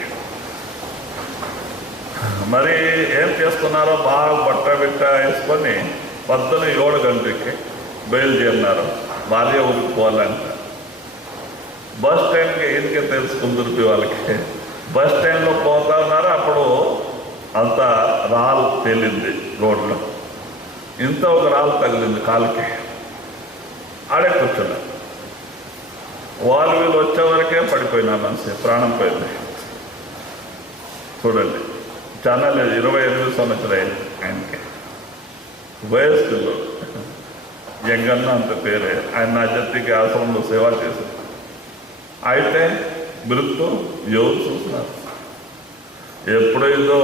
మరి ఏం చేస్తున్నారో బాగా బట్ట బిట్ట వేసుకొని 7 గంటలకి బయలుదేరినారు. భార్య ఊరికి పోవాలంట. బస్ స్టాండ్కి ఈయనకే తెలుసుకుందుర్పి వాళ్ళకి. బస్ స్టాండ్లో పోతా ఉన్నారు. అప్పుడు అంత రాళ్ళు తేలింది రోడ్లో. ఇంత ఒక రాళ్ళు తగిలింది కాలుకి. ఆడే కూర్చున్నారు. వీళ్ళు వచ్చేవరకే పడిపోయినా మనిషి, ప్రాణం పోయింది. చూడండి, చాలా లేదు, 28 సంవత్సరాలు ఆయనకి వయస్సులో. ఎంగన్న అంత పేరే. ఆయన నా జత్తికి ఆశ్రమంలో సేవ చేశారు. అయితే మృత్యు ఎవరు చూస్తున్నారు? ఎప్పుడైదో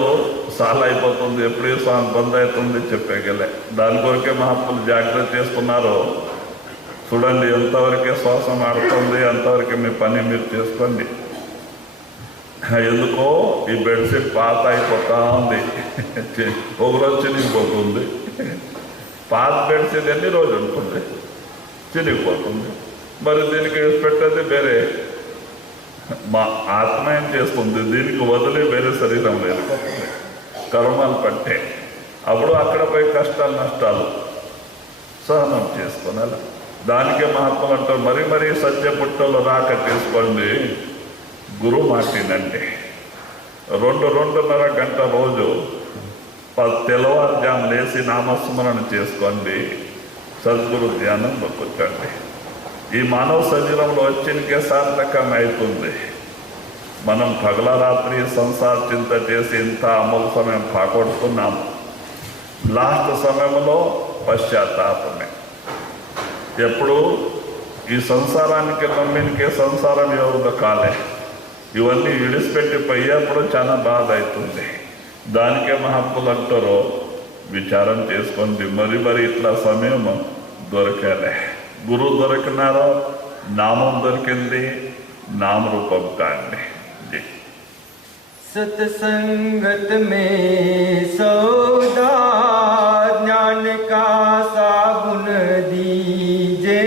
సాల్ అయిపోతుంది, ఎప్పుడైతే బంద్ అవుతుంది చెప్పగలే. దాని కొరకే మహాత్ములు జాగ్రత్త చేస్తున్నారు. చూడండి, ఎంతవరకే శ్వాసం ఆడుతుంది, అంతవరకే మీ పని మీరు చేసుకోండి. ఎందుకో ఈ బెడ్షీట్ పాత అయిపోతా ఉంది, ఒకరోజు చినిగిపోతుంది. పాత బెడ్షీట్ ఎన్ని రోజులు ఉంటుంది, చినిగిపోతుంది. మరి దీనికి వేసి పెట్టేది వేరే. మా ఆత్మ ఏం చేస్తుంది, దీనికి వదిలే వేరే శరీరం లేదు, కర్మలు పట్టే. అప్పుడు అక్కడ పోయి కష్టాలు నష్టాలు సహనం చేసుకోనాలి. దానికే మహాత్ములు అంటారు, మరీ సత్య పుట్టలు రాక తీసుకోండి. గురువు మాటినండి. 2-2.5 గంట రోజు తెల్లవారుజాము లేచి నామస్మరణ చేసుకోండి. సద్గురు ధ్యానంలో కూర్చోండి. ఈ మానవ శరీరంలో వచ్చినకే సార్థకం అవుతుంది. మనం పగలరాత్రి సంసార చింత చేసి ఇంత అమలు సమయం పాకొడుతున్నాము. లాస్ట్ సమయంలో పశ్చాత్తాపమే. ఎప్పుడు ఈ సంసారానికి నమ్మినకే సంసారం ఎవరిదో కాలే. ఇవన్నీ విడిచిపెట్టి పోయేప్పుడు చాలా బాధ అవుతుంది. దానికే మహాత్ములు అంటారు, విచారం చేసుకోండి. మరి ఇట్లా సమయం దొరకాలే. గురువు దొరికినారో, నామం దొరికింది, నామరూపం కాండి. सत्संगत में सौदा ज्ञान का साबुन दीजे,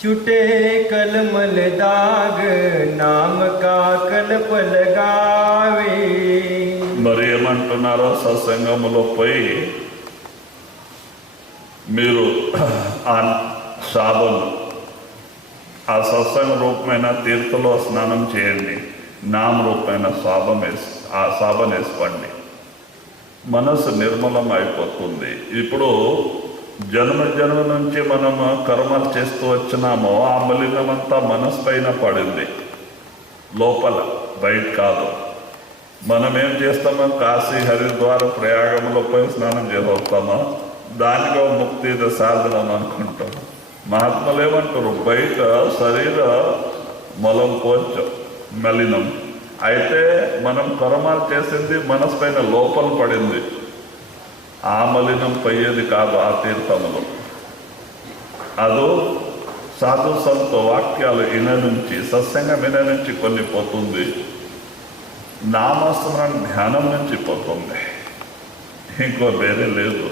छुटे कलमल दाग नाम का कल्प लगावे. మరి ఏమంటున్నారో, సత్సంగంలో పోయి మీరు ఆ సాబను, ఆ సత్సంగ రూపమైన తీర్థంలో స్నానం చేయండి. నామరూపమైన ఆ సాబం వేసుకోండి. మనసు నిర్మలం అయిపోతుంది. ఇప్పుడు జన్మ నుంచి మనం కర్మలు చేస్తూ వచ్చినామో ఆ మలినమంతా మనసు పైన పడింది, లోపల, బయట కాదు. మనం ఏం చేస్తామో కాశీ హరిద్వార ప్రయాగంలో పోయి స్నానం చేస్తామో దానికో ముక్తి సాధనం అనుకుంటాం. మహాత్ములు ఏమంటారు, బయట శరీర మలం పోచ్చు మలినం. అయితే మనం కర్మలు చేసింది మనసు పైన లోపల పడింది. ఆ మలినం పోయేది కాదు ఆ తీర్థములో. అదో సాధు సంత వాక్యాలు విన నుంచి, సత్సంగం విన నుంచి కొన్ని పోతుంది, నామస్మరణ ధ్యానం నుంచి పోతుంది, ఇంకో వేరే లేదు.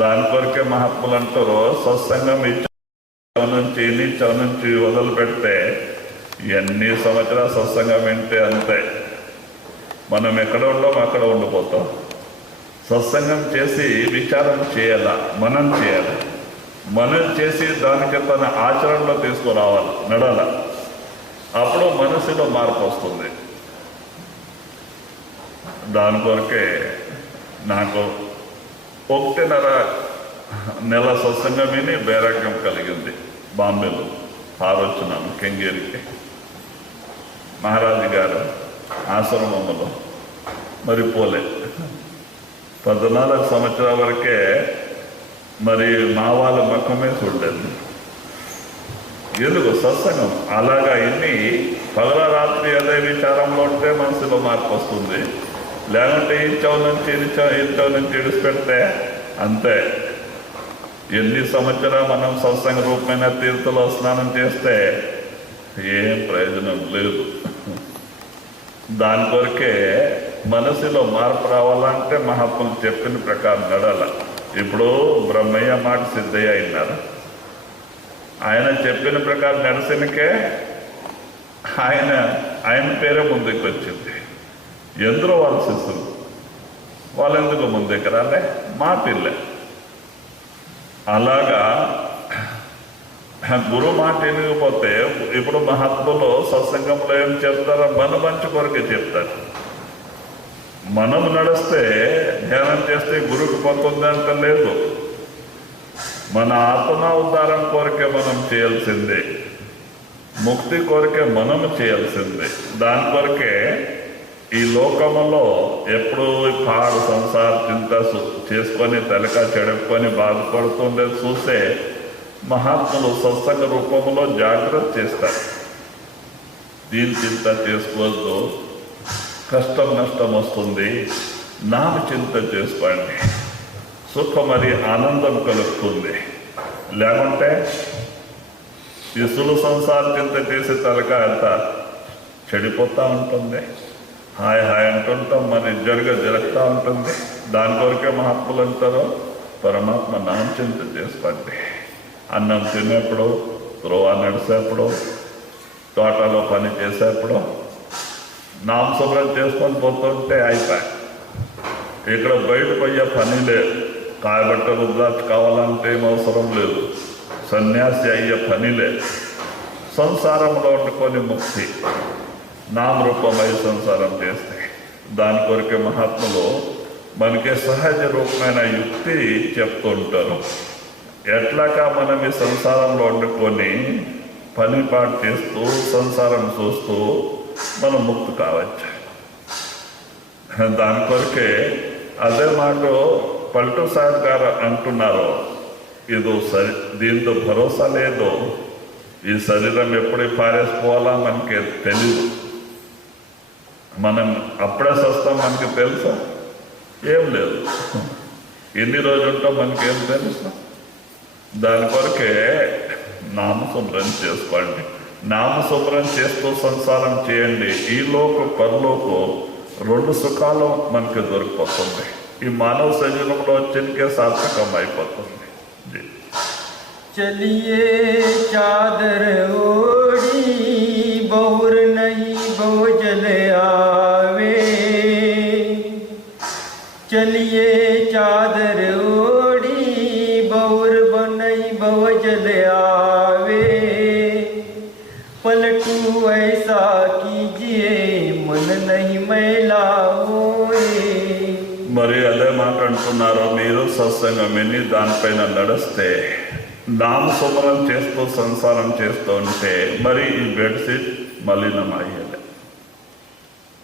దాని కొరకే మహాత్ములు అంటారు, సత్సంగం నుంచి చవ నుంచి వదిలి పెడితే ఎన్ని సంవత్సరాలు సత్సంగం వింటే అంతే, మనం ఎక్కడ ఉండాం అక్కడ ఉండిపోతాం. సత్సంగం చేసి విచారం చేయాల, మనం చేయాలి, మనం చేసి దానికి తన ఆచరణలో తీసుకురావాలి, నడాల. అప్పుడు మనసులో మార్పు వస్తుంది. దాని కొరకే నాకు 1.5 నెల సత్సంగం విని వైరాగ్యం కలిగింది. బాంబేలో పారొచ్చినాను కెంగేరికి, మహారాజు గారు ఆశ్రమంలో. మరి పోలే 14 సంవత్సరాల వరకే మరి మా వాళ్ళ ముఖమే చూడలేదు. ఎందుకు సత్సంగం అలాగా ఇన్ని పగల రాత్రి అదే విచారంలో ఉంటే మనసులో మార్పు వస్తుంది. లేకుంటే ఇంచవ నుంచి ఇడిచిపెడితే అంతే. ఎన్ని సంవత్సరాలు మనం సత్సంగ రూపమైన తీర్థలో స్నానం చేస్తే ఏం ప్రయోజనం లేదు. దాని కొరకే మనసులో మార్పు రావాలంటే మహాత్ములు చెప్పిన ప్రకారం నడాల. ఇప్పుడు బ్రహ్మయ్య మాట సిద్ధయ్య అయినారు. ఆయన చెప్పిన ప్రకారం నడిసినకే ఆయన పేరే ముందుకు వచ్చింది. ఎందరో వాళ్ళ శిష్యులు, వాళ్ళెందుకు ముందుకు రాలే? మా పిల్ల. అలాగా గురు మాట ఎనిగిపోతే ఇప్పుడు మహాత్ములు సత్సంగంలో ఏం చెప్తారో మన మంచి కొరకే చెప్తారు. మనం నడిస్తే ధ్యానం చేస్తే గురువుకి పొందుతుంది అంత లేదు. మన ఆత్మ ఉద్ధారం కోరికే మనం చేయాల్సిందే, ముక్తి కోరికే మనం చేయాల్సిందే. దాని కొరకే ఈ లోకములో ఎప్పుడు పాడు సంసార చింత చేసుకొని తలక చెడుకొని బాధపడుతుండే చూస్తే మహాత్ములు సత్సంగ రూపంలో జాగ్రత్త చేస్తారు. దీని చింత చేసుకోవద్దు, కష్టం నష్టం వస్తుంది, నామ చింత చేసుకోండి, సుఖం మరి ఆనందం కలుగుతుంది. లేకుంటే ఈ సులు సంసార చింత చేసే తలక అంత చెడిపోతూ ఉంటుంది. హాయ్ అంటుంటాం, మరి జరుగుతూ ఉంటుంది. దాని కొరకే మహాత్ములు అంటారు, పరమాత్మ నామ చింత చేసుకోండి. అన్నం తినేప్పుడు, త్రోవ నడిసేప్పుడు, తోటలో పని చేసేప్పుడు నామశుభ్రం చేసుకొని పోతుంటే అయిపోయి. ఇక్కడ బయటకు పోయే పని లేదు. కాబట్ట రుద్రాక్ష కావాలంటే ఏం అవసరం లేదు. సన్యాసి అయ్యే పని లేదు. సంసారంలో వండుకొని ముక్తి నామరూపమై సంసారం చేస్తే. దాని కొరకే మహాత్ములు మనకి సహజ రూపమైన యుక్తి చెప్తుంటారు. ఎట్లాగా మనం ఈ సంసారంలో వండుకొని పని పాటు చేస్తూ సంసారం చూస్తూ మనం ముక్తి కావచ్చు. దాని కొరకే అదే మాట పల్టు సాహెబ్ గారు అంటున్నారు, ఇది దీంతో భరోసా లేదు, ఈ శరీరం ఎప్పుడు పారేసుకోవాలా మనకి తెలీదు. మనం అప్పుడే వస్తాం, మనకి తెలుసా? ఏం లేదు. ఎన్ని రోజులు ఉంటాం మనకేం తెలుసా? దాని కొరకే నామశుభ్రం చేసుకోండి. నామశుభ్రం చేస్తూ సంసారం చేయండి. ఈ లోకు పరలోకు 2 సుఖాలు మనకి దొరికిపోతుంది. ఈ మానవ శరీరంలో వచ్చినకే సార్థకం అయిపోతుంది. चलिए चादर ओढ़ी बहुर नहीं बहुजल आवे, चलिए चादर ओढ़ी बहुर नहीं बहुजल आवे, पलटू ऐसा कीजिए मन नहीं मैला होए. మరి అదే మాట అంటున్నారు, మీరు సత్సంగం విని దానిపైన నడిస్తే, నామస్మరణ చేస్తూ సంసారం చేస్తూ ఉంటే మరి ఈ బెడ్షీట్ మలినమయ్యేది,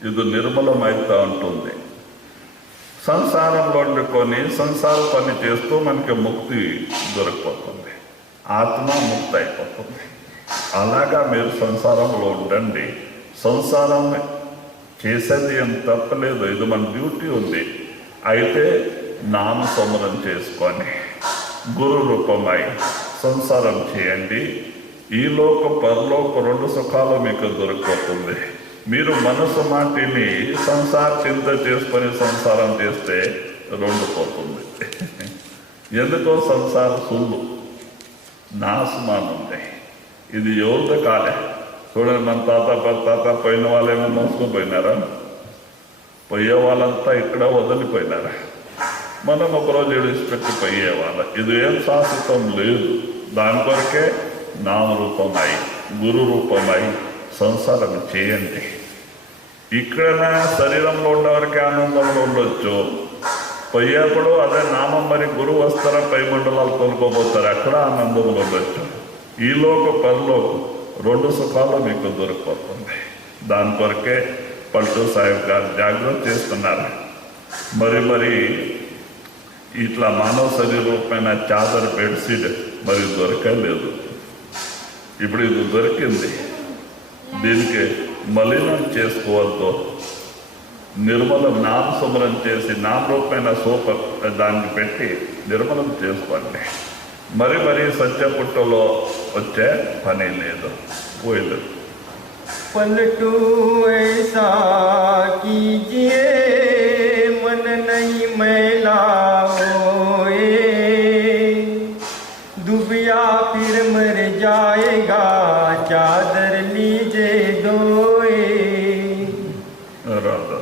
ఇది నిర్మలమవుతూ ఉంటుంది. సంసారంలో వండుకొని సంసార పని చేస్తూ మనకి ముక్తి దొరికిపోతుంది, ఆత్మ ముక్తి అయిపోతుంది. అలాగా మీరు సంసారంలో ఉండండి. సంసారం చేసేది ఏం తప్పలేదు, ఇది మన డ్యూటీ ఉంది. అయితే నామస్మరణ చేసుకొని గురు రూపమై సంసారం చేయండి. ఈ లోక పరలోక రెండు సుఖాలు మీకు దొరికిపోతుంది. మీరు మనసు మాటిని సంసార చింత చేసుకొని సంసారం చేస్తే రెండు పోతుంది. ఎందుకో సంసార సుళ్ళు నాశమానం ఉంటాయి. ఇది ఎవరితో కాలే. చూడండి, మన తాత పోయిన వాళ్ళేమో మోసుకొని పోయినారా? పోయే వాళ్ళంతా ఇక్కడ వదిలిపోయినారా? మనం ఒకరోజు విడిచిపెట్టి పోయేవాళ్ళం. ఇది ఏం శాశ్వతం లేదు. దాని కొరకే నామరూపమై గురు రూపమై సంసారం చేయండి. ఇక్కడ శరీరంలో ఉన్నవారికి ఆనందంలో ఉండొచ్చు, పోయేప్పుడు అదే నామం మరి గురువు వస్తారా, పై మండలాలు కొనుక్కోబోతారు, అక్కడ ఆనందంలో ఉండొచ్చు. ఈ లోక పరలోకం రెండు సుఖాలు మీకు దొరికిపోతుంది. దాని కొరకే పల్టు సాహెబ్ గారు జాగ్రత్త చేస్తున్నారు. మరి ఇట్లా మానవ శరీరూపమైన చాదర్ బెడ్షీట్ మరి దొరకలేదు. ఇప్పుడు ఇది దొరికింది. దీనికి మలినం చేసుకోవద్దు. నిర్మలం నామస్మరణ చేసి నామరూపమైన సూపర్ దానికి పెట్టి నిర్మలం చేసుకోండి. మరి సత్యపుట్టలో వచ్చే పని లేదు. పోయలేదు. पलटू ऐसा कीजिए मन नहीं मैला होए, दुबिया फिर मर जाएगा चादर लीजे दोए. राधा